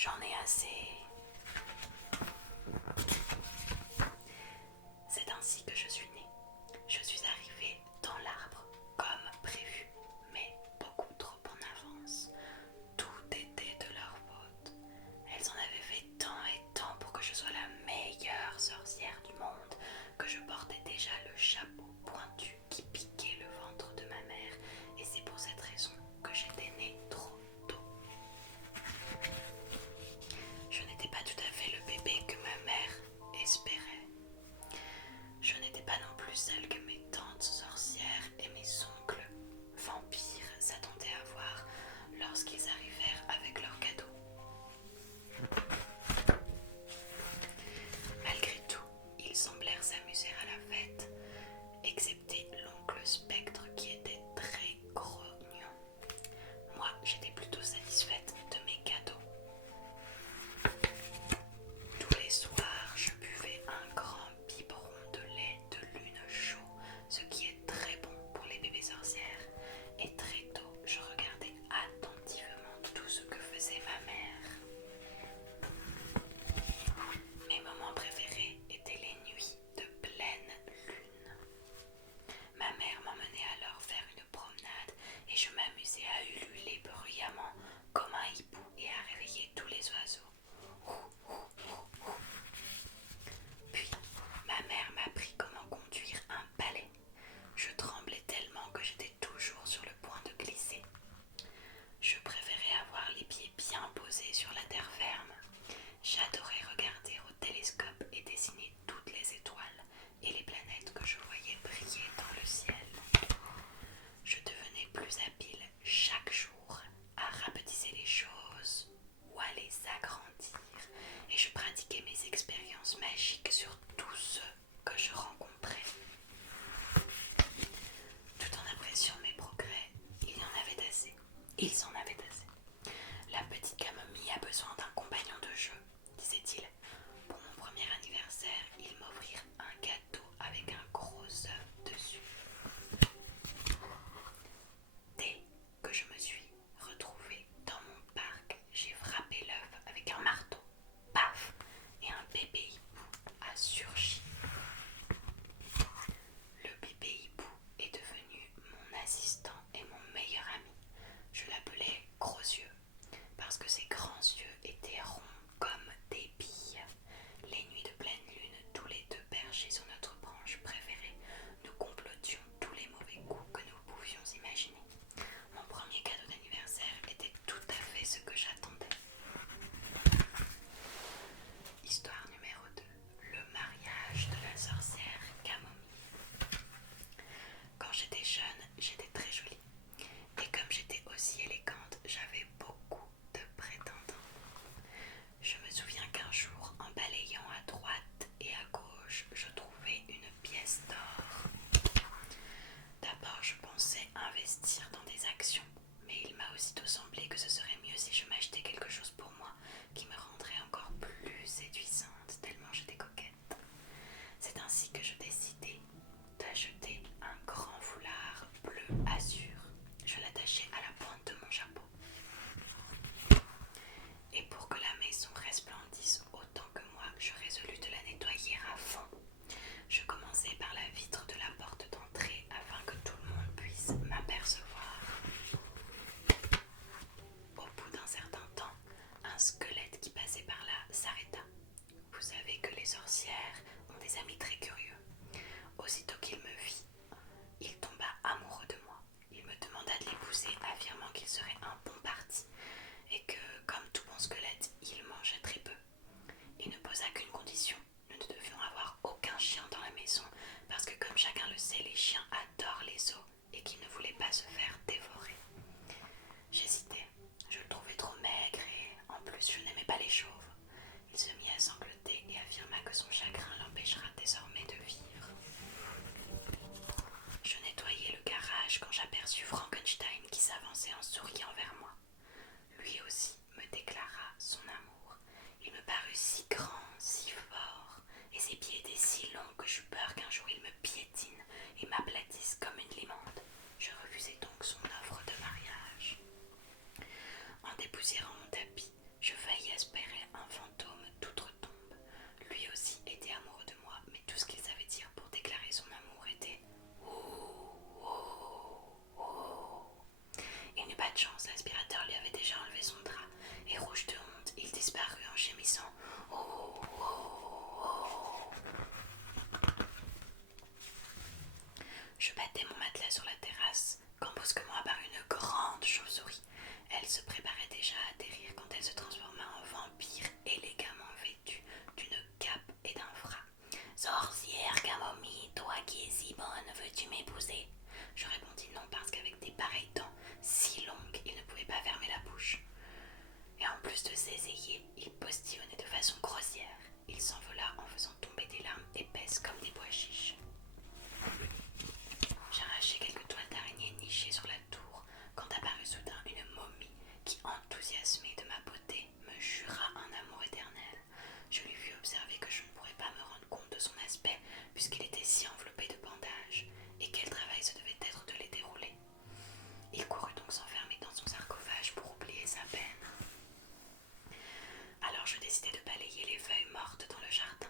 J'en ai assez. C'est ainsi que je suis née. Je suis arrivée dans l'arbre comme prévu, mais beaucoup trop en avance. Tout était de leur faute. Elles en avaient fait tant et tant pour que je sois la meilleure sorcière du monde, que je portais déjà le chapeau pointu qui piquait le ventre de ma mère, et c'est pour cette raison que j'étais née trop tôt. Je n'étais pas tout à fait le bébé que ma mère espérait. Je n'étais pas non plus celle que mes tantes sorcières et mes oncles vampires s'attendaient à voir lorsqu'ils arrivèrent avec leurs cadeaux. Malgré tout, ils semblèrent s'amuser à la fête, excepté l'oncle Spectre qui était très grognon. Moi, j'étais plutôt satisfaite de mes cadeaux. Tous les soirs, je buvais un grand biberon de lait de lune chaud, ce qui est très bon pour les bébés sorcières. Et très tôt, je regardais attentivement tout ce que faisait ma mère. Mes moments préférés étaient les nuits de pleine lune. Ma mère m'emmenait alors faire une promenade et je m'amusais à ululer bruyamment comme un hibou et à réveiller tous les oiseaux. Puis, ma mère m'apprit comment conduire un balai. Je tremblais tellement que j'étais toujours sur le point de glisser. Je préférais avoir les pieds bien posés sur la terre ferme. J'adorais regarder au télescope et dessiner toutes les étoiles et les planètes que je voyais briller dans le ciel. Je devenais plus habile chaque jour à rapetisser les choses ou à les agrandir, et je pratiquais mes expériences magiques sur tous ceux que je rencontrais. Tout en appréciant mes progrès, il y en avait assez. Ils en avaient assez. La petite camomille a besoin d'un compagnon de jeu, disait-il. Pour mon premier anniversaire, ils m'offrirent un gâteau avec un gros œuf dessus. Dès que je me suis retrouvée dans mon parc, j'ai frappé l'œuf avec un marteau. Paf! Et un bébé hibou a surgi. Le bébé hibou est devenu mon assistant et mon meilleur ami. Je l'appelais Gros Yeux parce que ses grands yeux étaient ronds comme des billes. Les nuits de pleine lune, tous les deux perchés sur notre branche préférée, nous complotions tous les mauvais coups que nous pouvions imaginer. Mon premier cadeau d'anniversaire était tout à fait ce que j'attendais. Histoire numéro 2. Le mariage de la sorcière Camomille. Quand j'étais jeune, j'étais très jolie. Et comme j'étais aussi élégante, j'avais beaucoup de prétendants. Je me souviens qu'un jour, en balayant à droite et à gauche, je trouvais une pièce d'or. D'abord, je pensais investir dans des actions, mais il m'a aussitôt semblé que ce serait mieux si je m'achetais quelque chose pour moi qui me rendrait encore plus séduisante, tellement j'étais coquette. C'est ainsi que je décidai d'acheter un grand foulard bleu azur. Je l'attachai à la pointe de mon chapeau. Et pour que la maison resplendisse autant que moi, je résolus de la nettoyer à fond. Je commençai par la vitre de la porte d'entrée afin que tout le monde puisse m'apercevoir. Au bout d'un certain temps, un squelette qui passait par là s'arrêta. Vous savez que les sorcières ont des amis très curieux. Aussitôt qu'il me vit, il tomba amoureux de moi. Il me demanda de l'épouser, affirmant qu'il serait un bon parti et que, comme tout bon squelette, il mangeait très peu. Il ne posa qu'une condition: nous ne devions avoir aucun chien dans la maison, parce que, comme chacun le sait, les chiens adorent les os et qu'il ne voulait pas se faire dévorer. J'hésitais, je le trouvais trop maigre et, en plus, je n'aimais pas les chauves. Il se mit à sangloter et affirma que son chagrin l'empêchera désormais de vivre. Je nettoyais le garage quand j'aperçus Frankenstein qui s'avançait en souriant vers moi. Lui aussi me déclara son amour. Il me parut si grand, si fort, et ses pieds étaient si longs que j'eus peur qu'un jour il me piétine et m'aplatisse comme une limande. Je refusai donc son offre de mariage. En dépoussiérant mon tapis, je faillis essayé, il postillonnait de façon grossière. Il s'envola en faisant tomber des larmes épaisses comme des pois chiches. J'arrachai quelques toiles d'araignée nichées sur la tour quand apparut soudain une momie qui, enthousiasmée de ma beauté, me jura un amour éternel. Je lui fis observer que je ne pourrais pas me rendre compte de son aspect puisqu'il était si enveloppé de bandages, et quel travail ce devait être de les dérouler. Il courut donc s'enfermer dans son sarcophage pour oublier sa peine. Alors je décidai de balayer les feuilles mortes dans le jardin